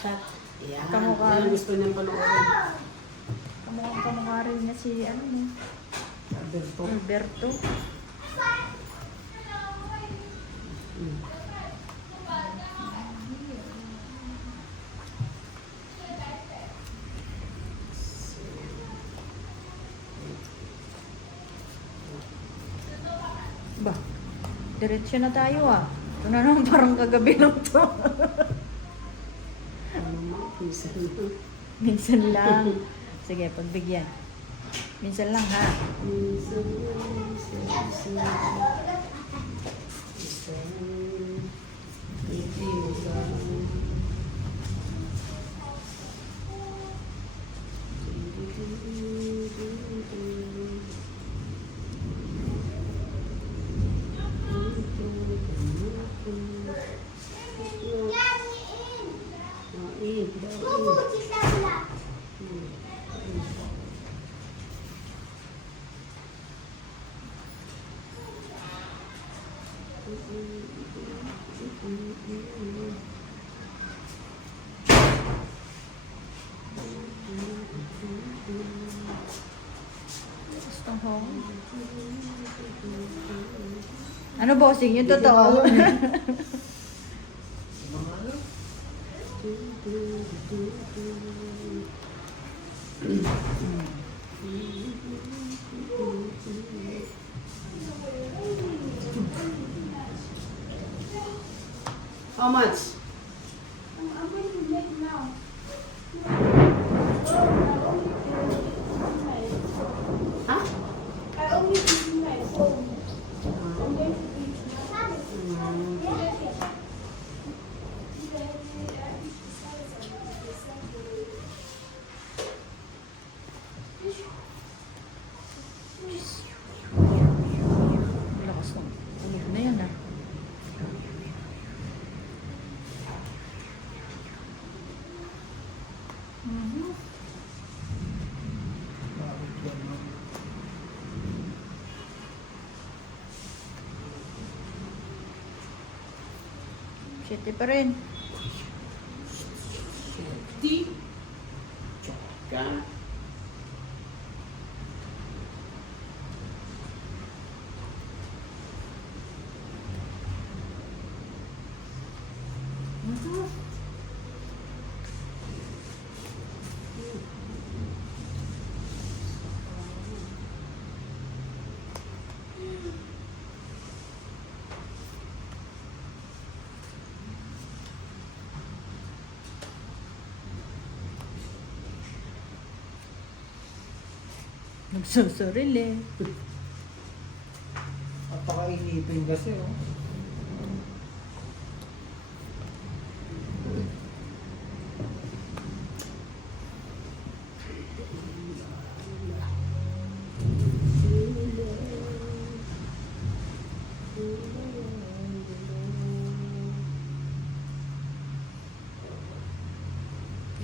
chat. Yan. Kamukha. Yan gusto niyang panoorin. Kamukha rin niya si ano ni Alberto. Alberto. Mm. Ba, diretso na tayo ah. Ito na naman parang kagabi lang to. Ano mo? Minsan lang. Minsan lang. Sige, pagbigyan. Minsan lang ha. Minsan lang. Minsan lang. Hindi mo lang. Gusto ko. Ano bossing? Yung totoo. How much? I'm going to make now. Huh? I only use my phone. I'm going to eat Lakas ng ulit na yan ah. Siyete pa rin. Di. Tsaka. Nagsusarili. Napakainipin kasi, oh.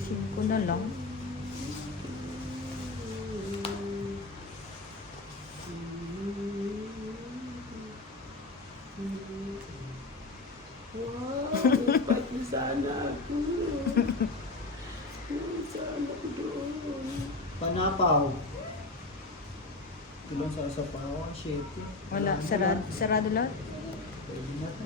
Siko na lang. Wow, pati sana ako. Sana ako doon. Panapaw. Tulong sa sapaw, shit. Wala. Sarado lahat. Pwede na to.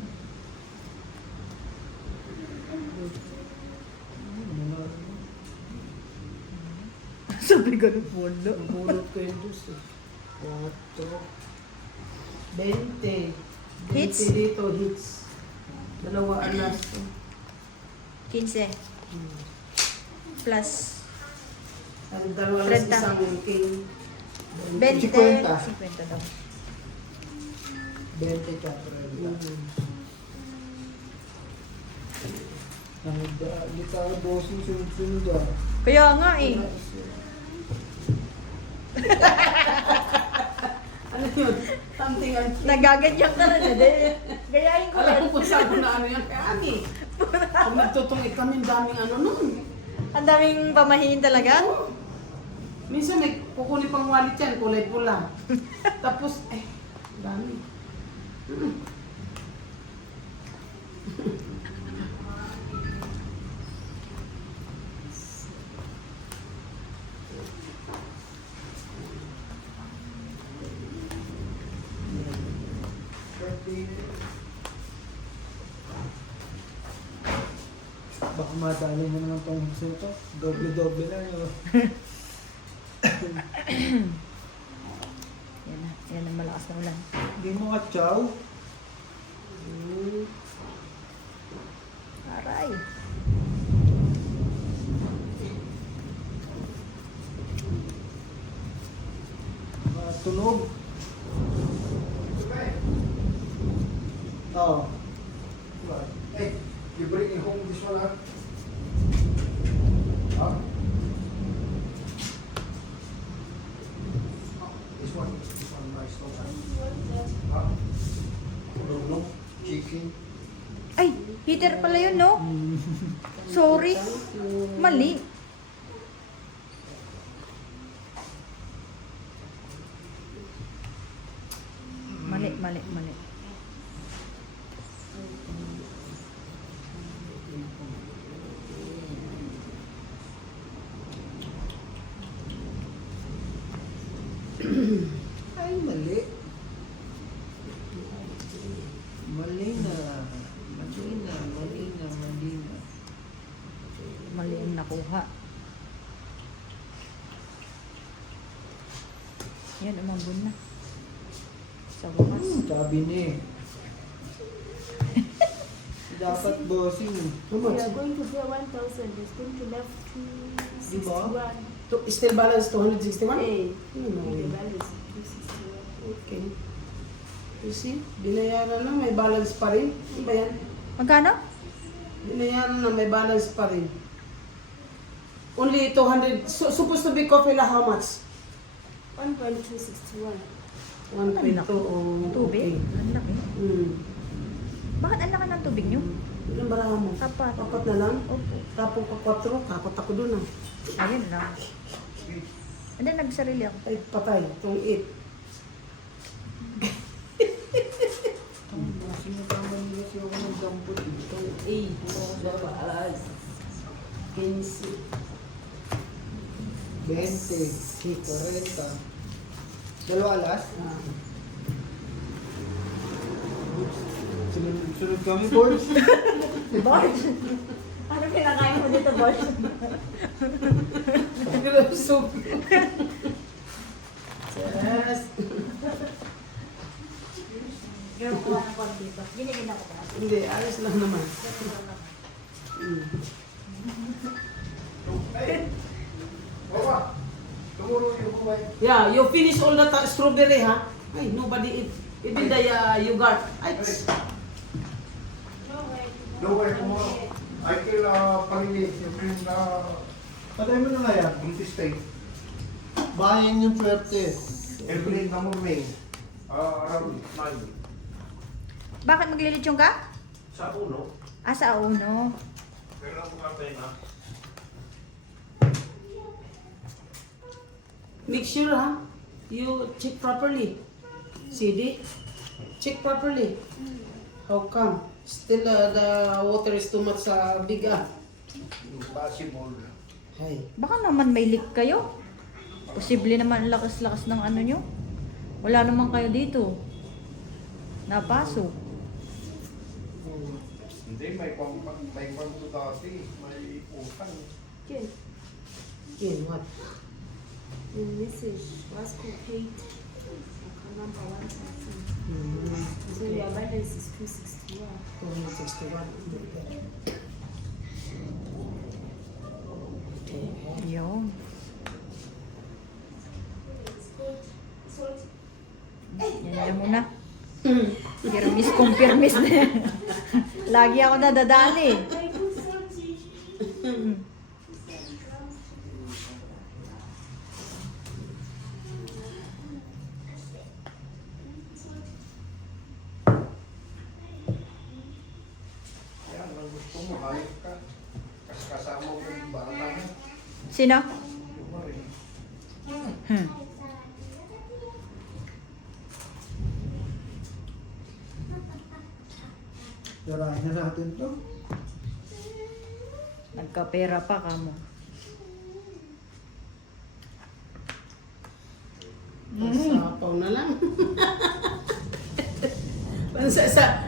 Sabi ko ng puno. Ang pulot ko yung dus eh. 4, 20. 20 Hits? dito, hits. Dalawa alas. 15. Plus Ang dalawa alas 30. isang king. 20. 50. 50 daw. 20 chapter. Di ka bossing sunod-sunod ah. Kaya nga eh. Ano yun? Something ang king. Nagaganyak ka na na din. Gayahin ko Alam rin. mo kung saan na ano yan kay Ani. Pag nagtutungit kami, ang daming ano nun. Ang daming pamahiin talaga. Minsan may kukunin pang wallet yan, kulay pula. Tapos, dami. Baka madali na naman itong hukso to. Doble-doble lang yun. Yan ang malakas na ulan. Hindi mo ka-chow. Aray. Tunog. Oo. Hey, you bring home this one, huh? Huh? This one nice, no? Huh? No, chicken. Ay, heater pala yun, no? Sorry. Mali. Mali. Ay, mali. Mali na. Mali ang nakuha. Yan, umambun na. Sa wakas. Sabi ni. Dapat bossing. How We much? are going to pay 1,000. There's going to left Diba? 261. Still balance 261? Hey, No the way. balance 261. Okay. You see? Binayaran na, may balance pa rin. Ano ba yan? Magkano? Binayaran na, may balance pa rin. Only 200, supposed to be coffee la how much? 1.261. 1.2 o Tubig? Ang laki. Bakit ang laki ng tubig nyo? Ilan barahan mo? Apat. Apat na lang? Opo. Tapos pa 4, takot ako dun ah. Ayun lang. And then nagsarili ako. Ay, patay. Itong 8. Ang bossing na tama nila siya ako ng dampot. Itong 8. Dapat. 15. 20. 40. Dalawa alas? Sunod kami, boys. Bosh! Ano pinakain mo dito, Bosh? Soup. Yes. Girl, kuha ng korn dito. Ginigin ako pa. Hindi, ayos lang naman. Baba, tomorrow you go buy. Yeah, you finish all the strawberry, ha? Ay, nobody eat. Even the yogurt. Ay, No way tomorrow. I kill Pangini, you bring Patay mo na nga yan. British steak. Bayan yung swerte. Every in the morning. Around 9. Bakit maglilitsyon ka? Sa uno. Ah, sa uno. Pero ang mga na. make sure, ha? You check properly. CD? Check properly. How come? Still, the water is too much big, ah. Impossible. Hey. Baka naman may leak kayo. Posible naman ang lakas-lakas ng ano nyo. Wala naman kayo dito. Napasok. Hindi, may kwento dati. May utang. Okay. Yeah, what? The message was paid. Account number 1,000. So your balance is 261. 261. Yun. Yan muna. Pirmis kong pirmis na. Lagi ako nadadali. Yan, ang gusto mo, hayop ka. Kasi kasama mo yung bata mo. Sino? Yung marin. Sarahin na natin to. Nagkapera pa ka mo. Sapaw na lang.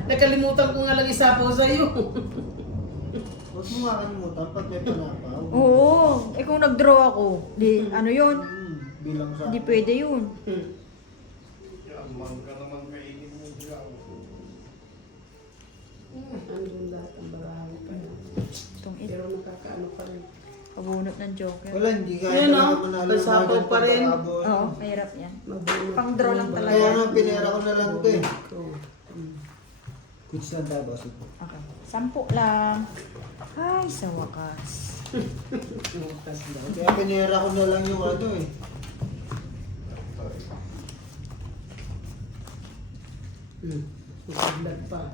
Nakalimutan ko nga lang isapaw sa'yo. O Huwag mo nga kalimutan pag may panapaw. Oo. Eh kung nag-draw ako, di ano yun? Bilang sa... Hindi pwede yun. Yan, ka naman kainin mo siya. Andun lahat ang balahan pa yan. Itong it. Pero nakakaano pa rin. Pabunot ng joker. Wala, hindi kaya Yun, talaga no? manalo Pasapaw ng pa rin. pagkakabot. Oo, mahirap yan. Magbunot. Pang draw lang talaga. Kaya nga, pinera ko na lang ito eh. Oo. Kuts na tayo, boss. Okay. 10 lang. Ay, sa wakas. Utas daw. Kaya pinera ko na lang yung ano eh. Magdagdag pa.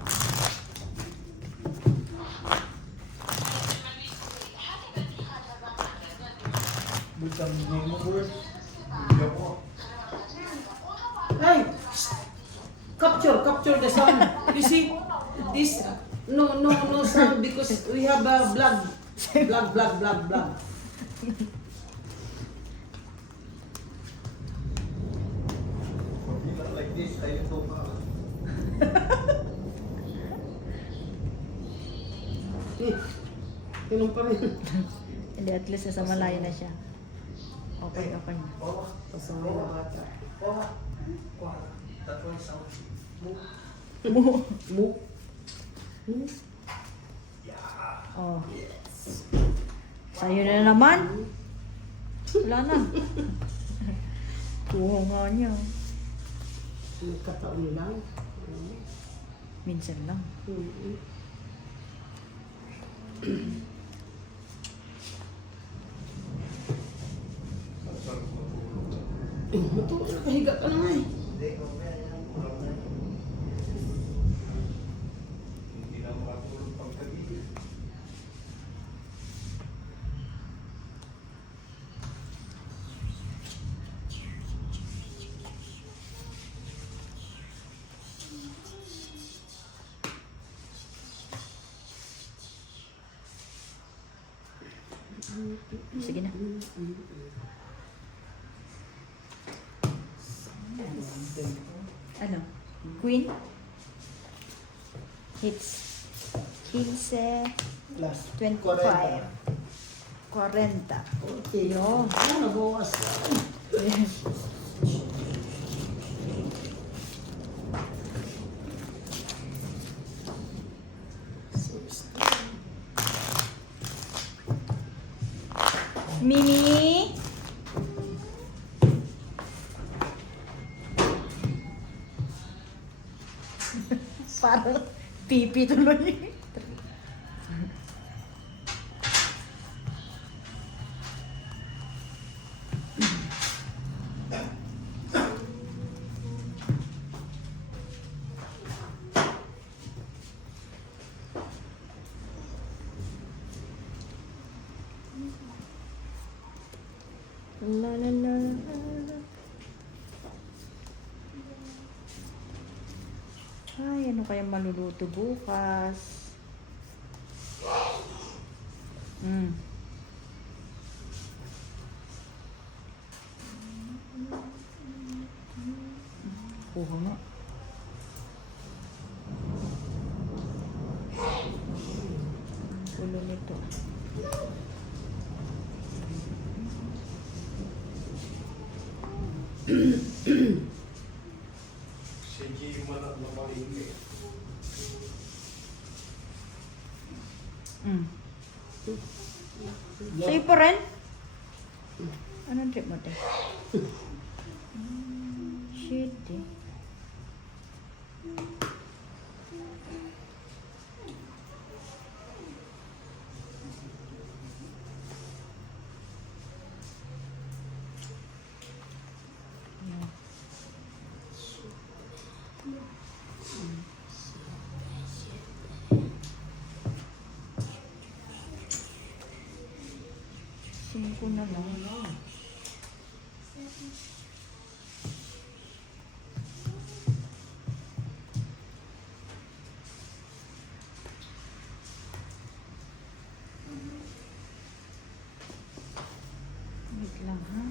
Bultang mo boss. Hindi ako. Hey! Capture the sound. You see? This, no sound because we have a blood. Blood. Hindi lang like this, tayo ito pa. Ganun pa rin. Hindi, at least nasa malayo na siya. Okay na. Pasama na bata. Tatlong sound. Mo. Oh. Sa'yo na naman. Wala na. Tuho nga niya. Nagkataon lang. Minsan lang. Matulog na, kahiga ka na nga eh. Hindi, mamaya yan. Kulang na yan. Hindi na makatulog pagkabili. Sige na. Ano? Queen? Hits. 15, Plus 25, 40. Okay. Yun. Nabawas. Mimi? Parang pipi tuloy. La la la la. Ay, ano kaya maluluto bukas? Kuha nga. Ulo nito. Si G manat na paligid. Sa'yo pa rin? Anong trip mo, te? Shit, eh. Singko na lang. Wait lang, ha?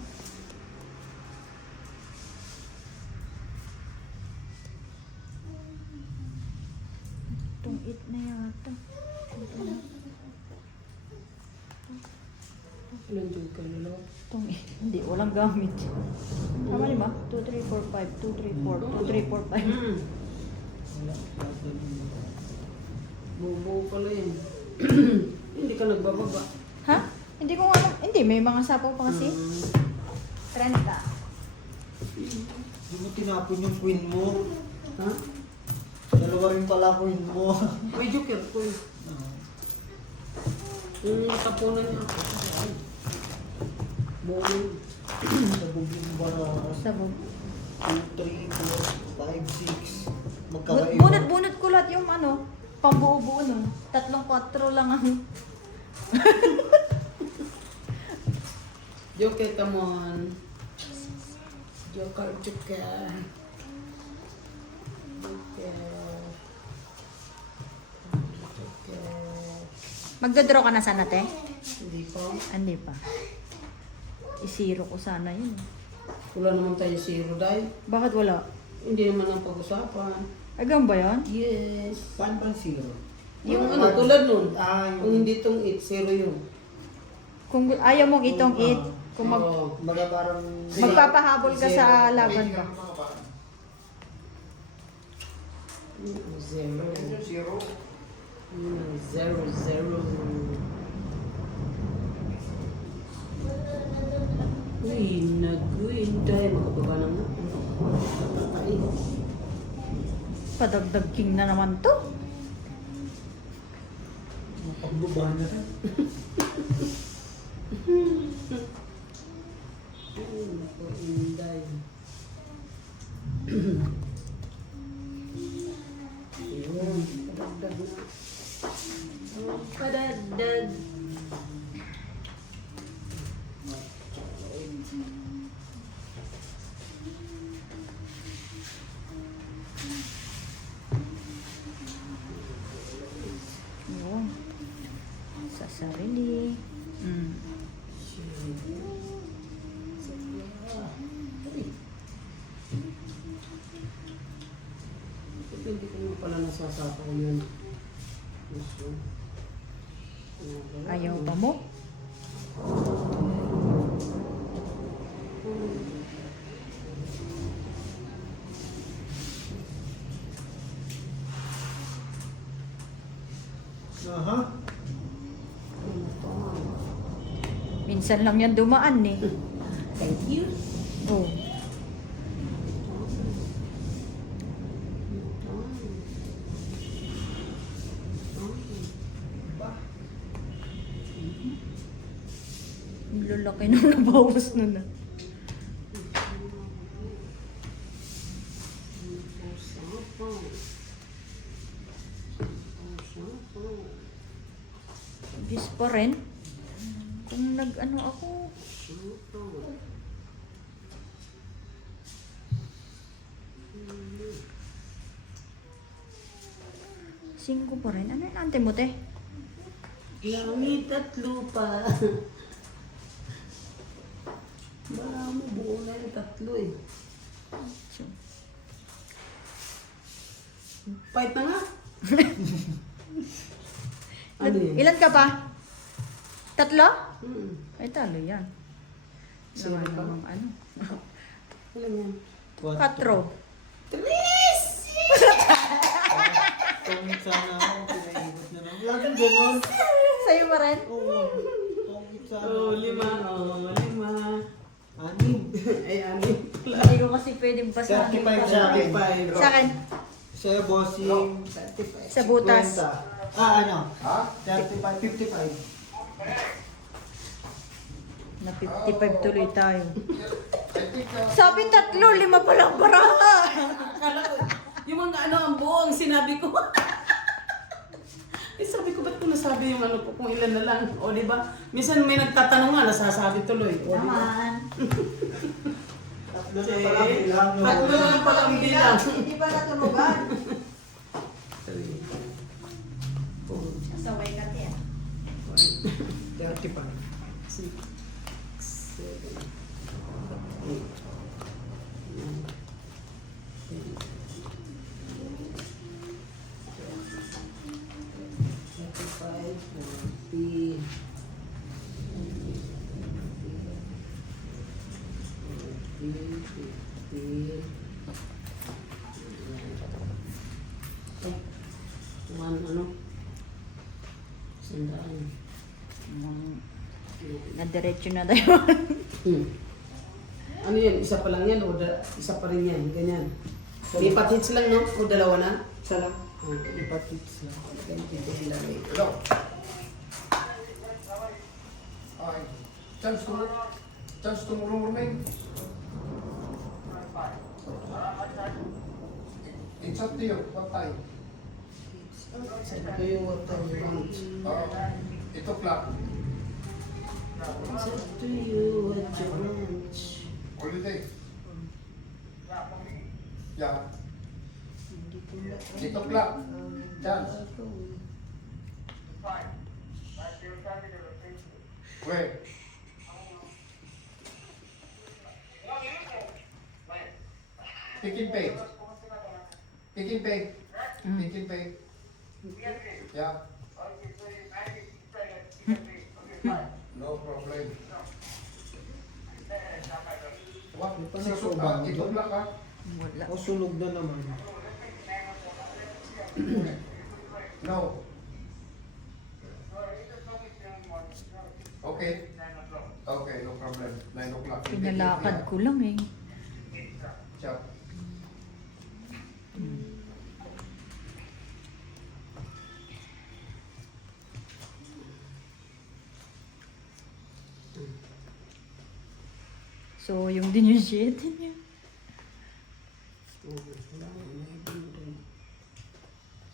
Itong it na yata. Ito na. Ilan dyan ka nila? Itong, hindi, walang gamit. Tama di ba? 2, 3, 4, 5, 2, 3, 4, 2, 3, 4, 5. Wala. Buo pala yun. Hindi ka nagbababa. Ha? Hindi ko alam. Hindi, may mga sapaw pa kasi. 30. Hindi mo tinapon yung queen mo. Ha? Dalawa rin pala queen mo. May joker ko eh. Yung tapunan niya. Buo yun. Sabog yung barakas. Sabog. 2, 3, 4, 5, 6. Magkakaiba. Bunot-bunot ko lahat yung ano, pambuo-buo no. 3, 4 lang ang... Joker, come on. Joker, joker. Joker. Joker. Magdodraw ka na sana, te? Hindi pa. Hindi pa. Isiro ko sana yun. Wala naman tayo zero, Day. Bakit wala? Hindi naman ang pag-usapan. Agam ba yan? Yes. Paano ba zero? Yung ano, tulad nun. Yung... Kung hindi itong 8, zero yun. Kung ayaw mong itong it, kung mag, Oo. Baga parang... magpapahabol ka sa laban ba? Zero. Zero. Zero, zero. Uy, nag-uin tayo. Makababa na nga. Ay, Padagdag king na naman to. Pagbubahan na rin. naku, inday. Yun, padagdag na. Padagdag. Yun. Sa sarili. Mm. Hindi ko naman pala nasasapaw yun. Gusto. Ayaw pa mo? Aha. Minsan lang yan dumaan eh. Thank you. Oh. Ang lalaki nung nabawas nun ah. Diyos pa rin. Kung nag-ano ako. Singko pa rin. Ano yung ante mo, te? Langit at lupa. Baka mo buo na yung tatlo eh. Fight na nga. Ano yun? Ilan ka pa? 3? Hmm. Ay, talo yan. Sino Naman pa? namang ano. Alam yan. 4. Tres! Pangit sana ako. Pinaibot na lang. Laging ganon. Sa'yo pa rin? Oo. Pangit sana. Oh, 5. Oh, 5. 6. Ay, 6. Hindi ko kasi pwedeng basahin. 35 sa akin. 35. Sa akin, Sa'yo, bossing. 35. sa butas. 50. Ano? Ha? 35, 55. Na 55 tuloy tayo. Sabi 3, 5 pa lang baraha. Akala ko, yung mga ano, ang buo ang sinabi ko. Eh, sabi ko, ba't ko nasabi yung ano ko, kung ilan na lang? O, di ba? Minsan may nagtatanong nga, nasasabi tuloy. O, di ba? Naman. Tatlo na pala bilang. no? Tatlo na lang pala ang bilang. Hindi pa natunugan. 3, 4, Kasaway ka tiyan. 35, 6, 7, 8, 9, 10, 35, 40, 50. Ito. Sandaan. Nadiretso na tayo. Ano yan? Isa pa lang yan o isa pa rin yan? Ganyan. Lipat hits lang, no? O dalawa na? Isa lang. Lipat hits lang. Ganyan din lang. Hello. Ay, chance to roaming. It's up to you. What time? Sabi ko yung what time you want. Ito clock. It's up to you what you want. Holiday. Yeah. 8 o'clock. Chance. Where? Pick and pay. Pick and pay. Pick and pay. Yeah. No problem. What? 8 o'clock ha? Wala. O sunog na naman. No. Okay. Okay, no problem. 9 o'clock. Pinalakad ko lang eh. Ciao. So, yung din yung shit niya.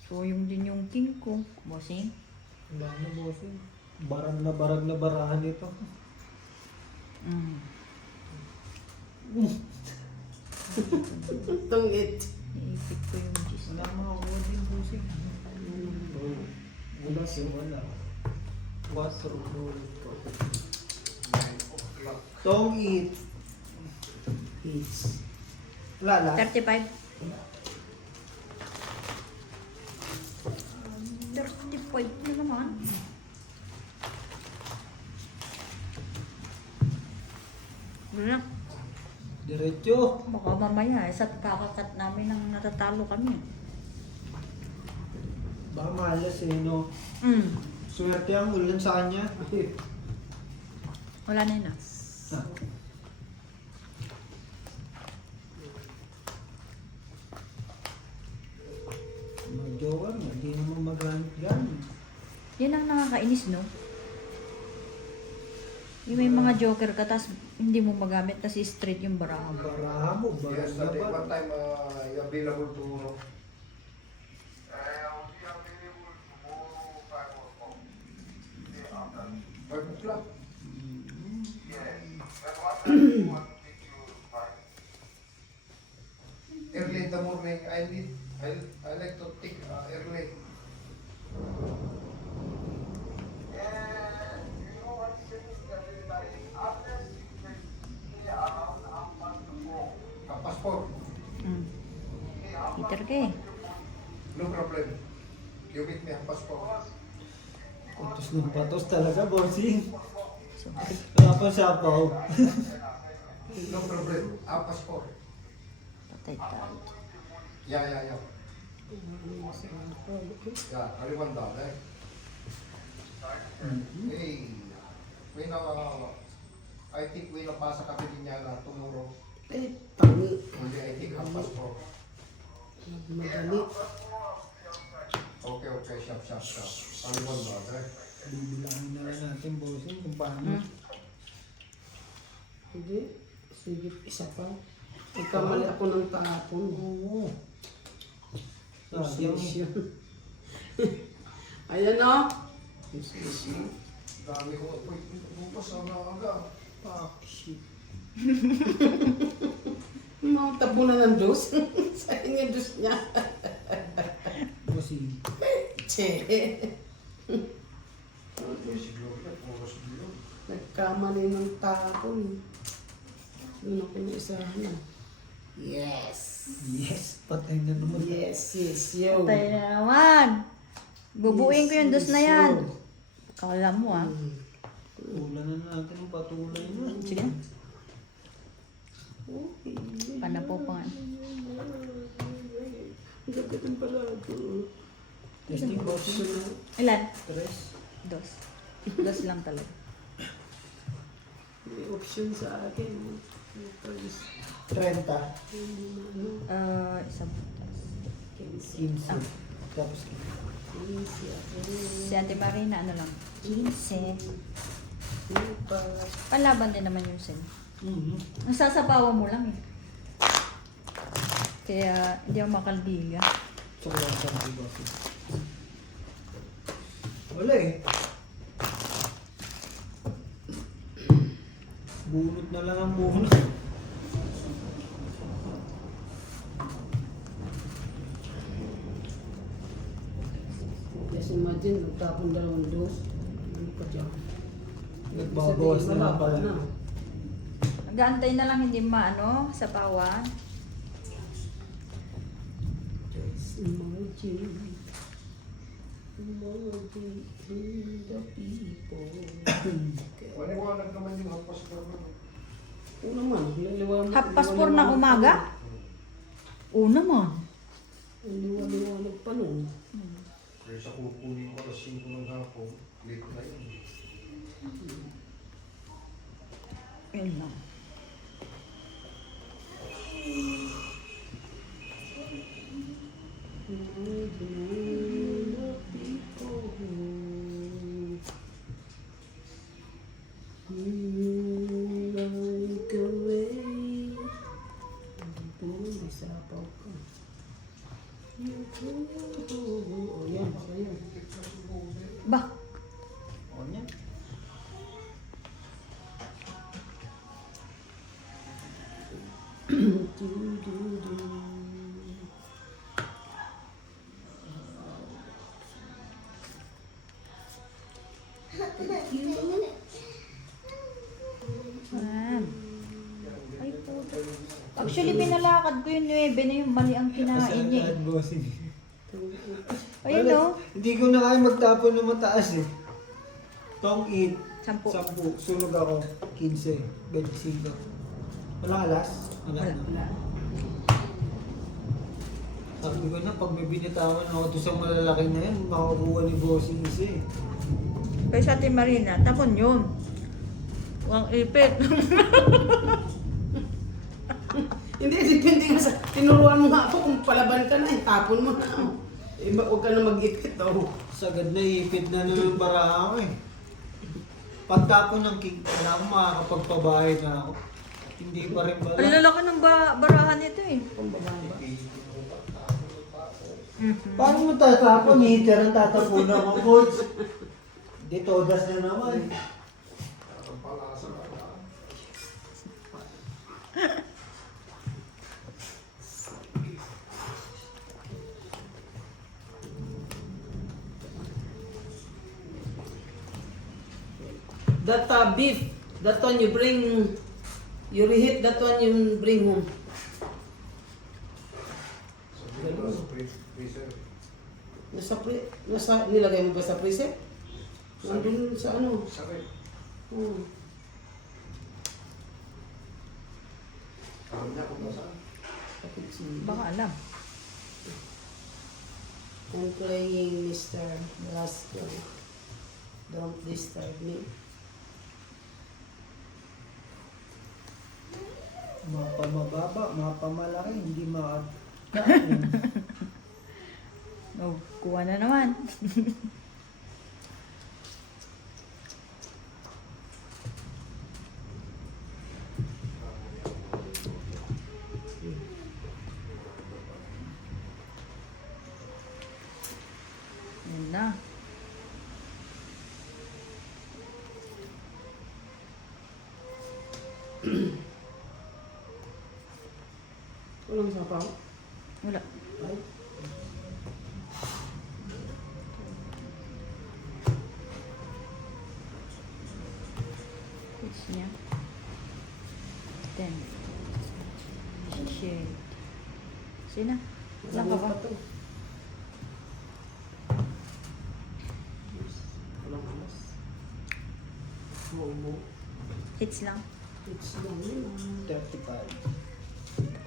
So, yung din yung king ko. Bossing. Wala na, bossing. Barag na barahan ito. Tungit. Naisip ko yung gist. Wala mga holding, bossing. Wala siya, wala. 4 Tong eat. Hits. Lala. 35. 35 na naman. Wala. Diretso. Baka mamaya, sa kakakat namin nang natatalo kami. Baka malas eh, no? Swerte ang ulan sa kanya. Wala na yun ah. Mag-jowa mo, hindi naman magamit-gamit. Yan ang nakakainis, no? Yung may mga joker ka, tas hindi mo magamit, tas straight yung baraha mo. Baraha mo, barag na Yesterday, what barag. time you available tomorrow? Five o'clock. Early in the morning, I like to take early. Passport, Peter ka eh. no problem. You meet me ang passport. Patos ng patos talaga, bossing. Sorry. Wala pa sapaw. No problem. Ang passport. Patay tayo. Yeah. Yeah, Alimanda, eh? Hey, I think we napasa kami din niya na tomorrow. Tangi. Only I think ang passport. Madali. Okay, sharp. Alimanda, eh? Bibilangin na lang natin, bossing, kung paano. Hindi. Sige, isa pa. Nagkamali ako ng kahapon. Oo. Position. Ayan o. Position. Dami ko appointment bukas na aga. Fuck, shit. Tabunan ng dos. Sa inyo dos niya. Bossing. Che. Si Gloria, puro si Gloria. Nagkamali ng tapon. Doon ako na isahan. Yes. Yes, patay na naman. Yes, yo. Patay na naman. Bubuin ko yung dos na yan. yo. Kala mo ah. Ulan na natin ang patuloy na. Sige. Okay. Panapo pa nga. Ang ganda ng pala ito. Testing boss. Ilan? Tres. Dos. Dos lang talaga. May option sa akin. Price. 30. Isang. 15. Ah. Tapos Si Ate Marina, ano lang? 15. Palaban din naman yung sen. Nasasapawan mo lang eh. Kaya hindi ako makaldiga. tsaka lang sa mga boss. Wala eh. Bunot na lang ang bunot. Just imagine, nagtapon dalawang dos. Hindi pa dyan. Nagbabawas na lang pala. Nag-aantay na lang hindi maano sa pawan. Just imagine. Imagine the people. Maliwanag naman yung hampas ko naman. Oo naman, liliwanag. Half-past 4 ng umaga? Oo naman. Liwanag pa nun. Kaya sa kukunin ko alas 5 ng hapon, late na yun. Yun lang. Ba? O yan. Ma'am. Ay po. Actually, pinalakad ko yung 9 na yung mali ang kinain niya. Saan bossing? Ayun o. Hindi ko na kaya magtapon ng mataas eh. Tong 8, 10. 10, sunog ako, 15, 25. Wala alas? Wala. Wala. Sabi ko na, pag may binitawan ako doon sa malalaki na yan, makakuha ni bossing isa eh. Kaya sa Ate Marina, tapon yun. Huwag ipit. Hindi, depende nga sa, tinuruan mo nga ako kung palaban ka na, itapon mo na. Iba, huwag ka na mag-ipit, oh. Sagad na ipit na naman para ako eh. Pagtapon ng king, wala akong makakapagpabahay na ako. Hindi pa rin Ang pala. lalaki ng barahan nito eh. Pambababa. Paano mo tatapon? Heater ang tatapunan mo, coach. Hindi, todas na naman. Ang palasa na ba? That beef, that one you bring, you reheat that one you bring home. Sabi ko sa freezer. Nilagay mo ba sa freezer? Nandun sa ano? Sakit. Oh. Alam niya kung nasaan. Baka alam. I'm playing Mr. Velasco. Don't disturb me. Mapamababa, mapamalaki, hindi makakain. Oh, kuha na naman. Yun na. Walang sapaw. Wala. Ay. Pitch niya. 10. Shade. Sina? Ilan ka ba? to. Walang alas. Mo. Hits lang. It's lang yun. 35.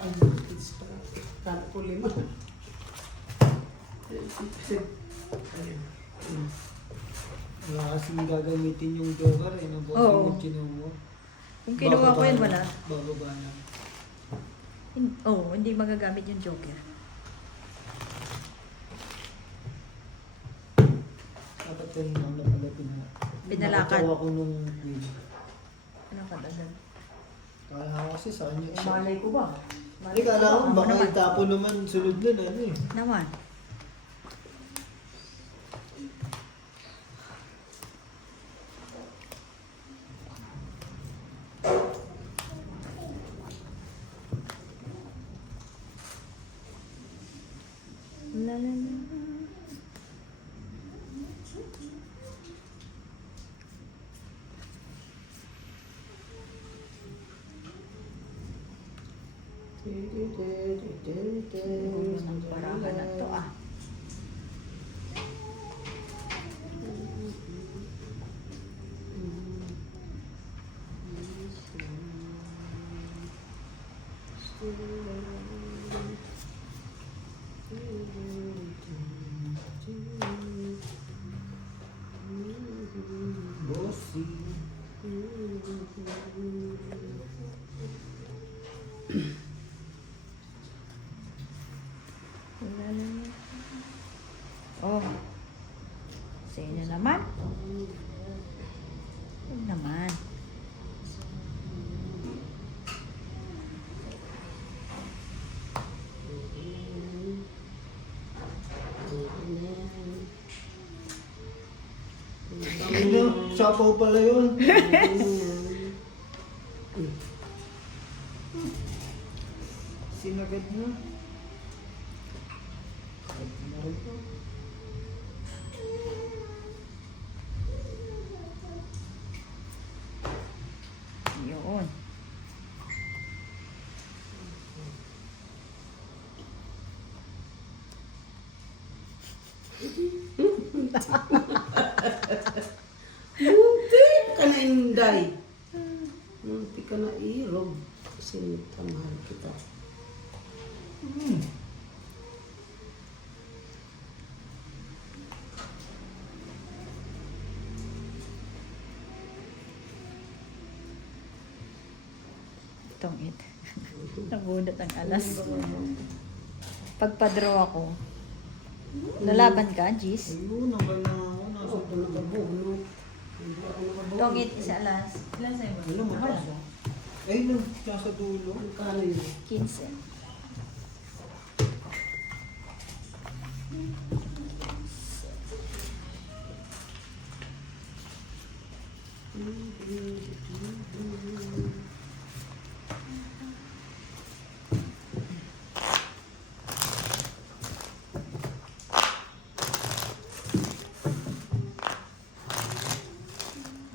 Ay, it's pala. Kala ko 5. Ayun. Wala kasing gagamitin yung joker eh. Oo. Nabusin yung mo. Kung kinuha ko yun, wala. Bababa na. Hindi magagamit yung joker. Dapat yun lang na pala Pinalakad. Nakatawa ko nung video. Ano ka dagan? Kala ko kasi sa kanya siya. Malay ko ba? Hindi, kala ko Ano baka naman? itapo naman sunod nun ano eh. Naman. La la la. Gulo ng parahan na to ah. Bossy. La la la. Oh. Sa inyo naman. Huwag naman. Ano? Sapaw pala yun. Sinagad na. Yun. Munti ka na inday. Munti ka na irog. Kasi mahal kita. Itong it. Nabunot ang alas. Pagpa-draw ako. Lalaban ka, Gis? Ayun, nakala ako. Nasa Ako na kabunot. Hindi ako nakabunot. Itong it isa alas. Ilan sa'yo ba? Alam mo, Wala. ayun, nasa dulo. Magkano yun? 15.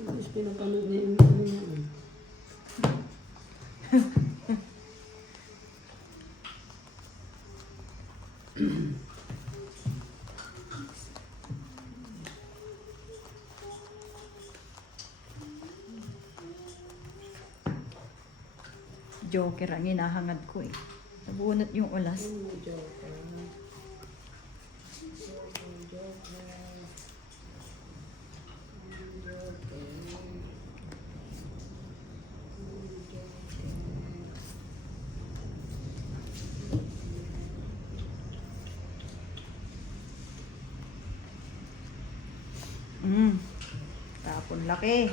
Tapos pinapanood niya yung ano niya. Joker ang hinahangad ko eh. Nabunot yung ulas. Tapon laki.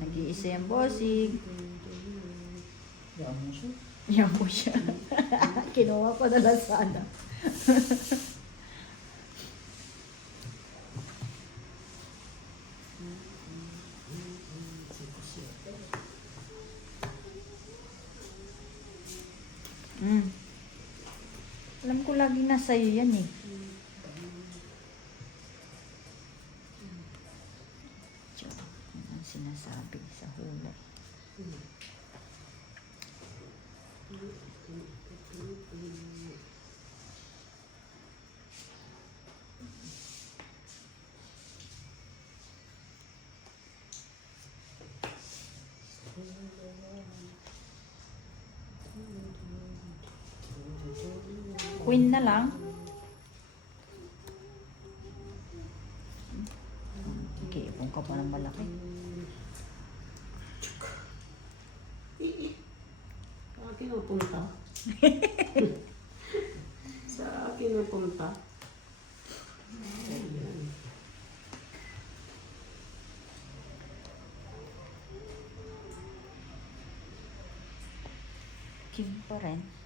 Nag-iisa yung bossing. Yan mo siya. Yan mo siya. Kinuha ko na lang sana. Alam ko lagi nasa iyo yan eh. Queen na lang. Okay, ipong ka pa ng malaki. Sa akin napunta. Sa akin napunta. Ayan. King pa rin.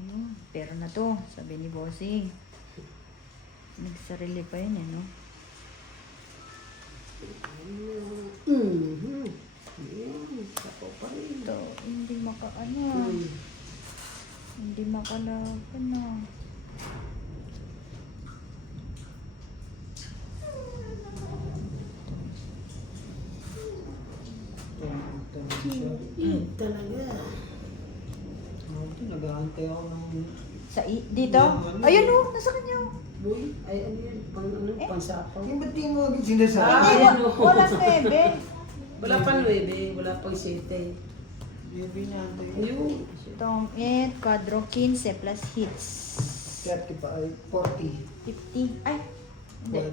Ayun, pero na to, sabi ni Bossing. Nagsarili pa yun eh, no? Mhm. Ayan, sako pa rin. Ito, hindi makaano. Hmm. Hindi makalaban na. Ito na siya. Talaga. Ito, nag-aantay ako ng... Dito? Ano? Ayun oh, nasa kanya. Boy, ay ano yan? Pang ano? Eh? Pansapaw. Yung ba't di mo agad sinasabi? Ah, Hindi, ayan, oh. wala 9. Wala pang 9, wala pang 7. Hindi, binantay ko. Ayun. Tong it, quadro 15 plus hits. 35, 40. 50. Ay, hindi. Wala.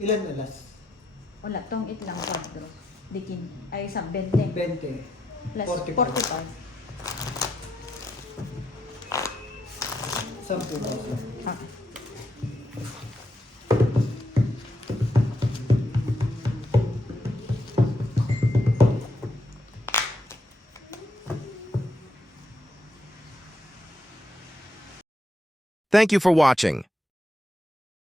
Ilan na last? Wala, tong it lang quadro. Dikin. Ay, isang 20. 20. Plus 45. 45. 10 ba siya? Ah. Thank you for watching.